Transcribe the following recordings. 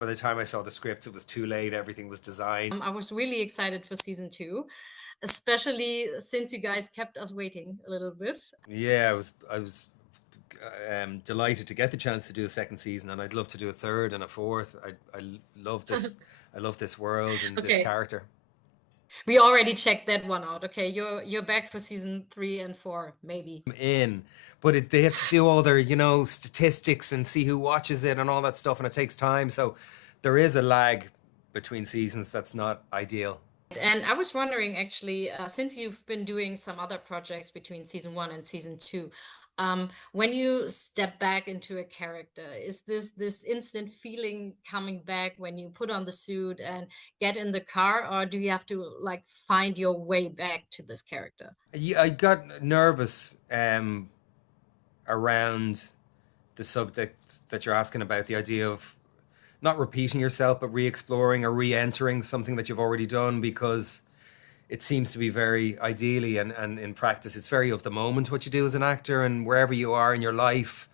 By the time I saw the scripts, it was too late. Everything was designed. I was really excited for season two, especially since you guys kept us waiting a little bit. Yeah, I was delighted to get the chance to do a second season, and I'd love to do a third and a fourth. I love this. I love this world and this Okay, character. we already checked that one out. Okay, you're back for season three and four, maybe. I'm in, but they have to do all their, statistics and see who watches it and all that stuff, and it takes time. So there is a lag between seasons that's not ideal. And I was wondering, actually, since you've been doing some other projects between season one and season two, when you step back into a character, is this instant feeling coming back when you put on the suit and get in the car, or do you have to like find your way back to this character? I got nervous around the subject that you're asking about, the idea of not repeating yourself, but re-exploring or re-entering something that you've already done, because it seems to be very ideally and in practice, it's very of the moment what you do as an actor, and wherever you are in your life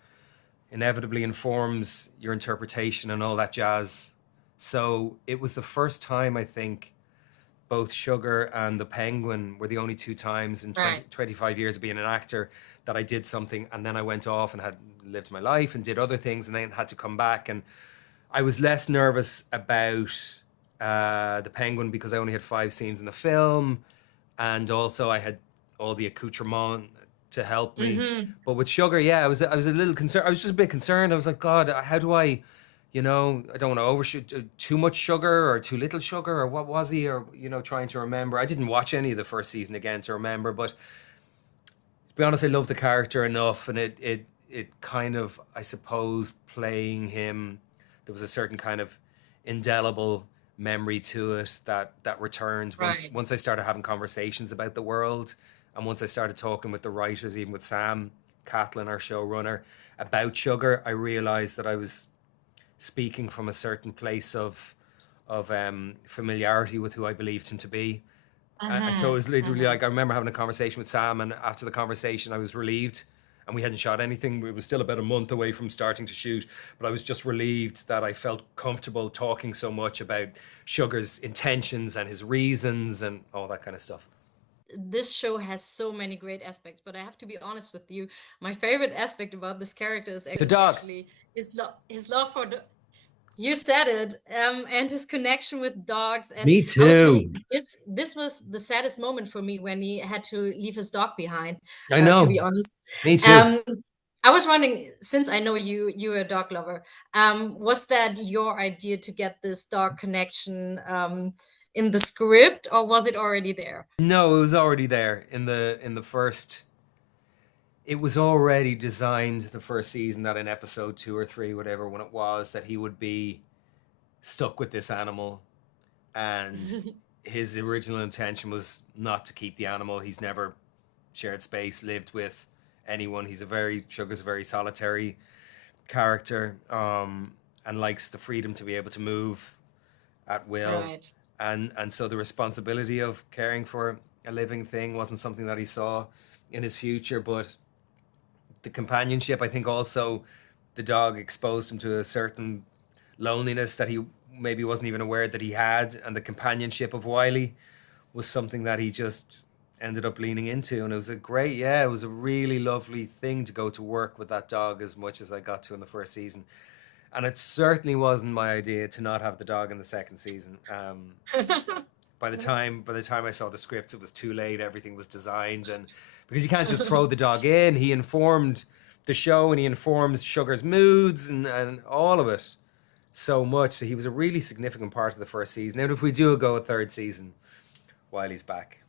inevitably informs your interpretation and all that jazz. So it was the first time, I think, both Sugar and the Penguin were the only two times in Right. 25 years of being an actor that I did something and then I went off and had lived my life and did other things and then had to come back. And I was less nervous about the Penguin because I only had 5 scenes in the film, and also I had all the accoutrement to help me. Hmm. But with Sugar, yeah, I was a little concerned. I was just a bit concerned. I was like, God, how do I, I don't want to overshoot too much sugar or too little sugar, or what was he, or trying to remember. I didn't watch any of the first season again to remember, but to be honest, I love the character enough, and it kind of, I suppose, playing him, there was a certain kind of indelible memory to it that returned Right. once I started having conversations about the world, and once I started talking with the writers, even with Sam Catlin, our showrunner, about Sugar. I realized that I was speaking from a certain place of familiarity with who I believed him to be. And so it Hmm. was literally Hmm. like, I remember having a conversation with Sam, and after the conversation, I was relieved. And we hadn't shot anything. We were still about a month away from starting to shoot, but I was just relieved that I felt comfortable talking so much about Sugar's intentions and his reasons and all that kind of stuff. This show has so many great aspects, but I have to be honest with you. My favorite aspect about this character The is dog. actually his love for the. You said it, and his connection with dogs. And Me I was really too. this was the saddest moment for me when he had to leave his dog behind. I To be know. honest, Me too. um, I was wondering, since I know you're a dog lover, was that your idea to get this dog connection in the script, or was it already there? No, it was already there in the first. It was already designed the first season that in episode 2 or 3, whatever when it was, that he would be stuck with this animal, and his original intention was not to keep the animal. He's never shared space, lived with anyone. Sugar's a very solitary character, and likes the freedom to be able to move at will. Right. And so the responsibility of caring for a living thing wasn't something that he saw in his future, but the companionship, I think also the dog exposed him to a certain loneliness that he maybe wasn't even aware that he had, and the companionship of Wiley was something that he just ended up leaning into. And it was it was a really lovely thing to go to work with that dog as much as I got to in the first season. And it certainly wasn't my idea to not have the dog in the second season. By the time I saw the scripts, it was too late. Everything was designed, and because you can't just throw the dog in, he informed the show and he informs Sugar's moods and all of it so much. So he was a really significant part of the first season. And if we do go a third season, Wiley's back.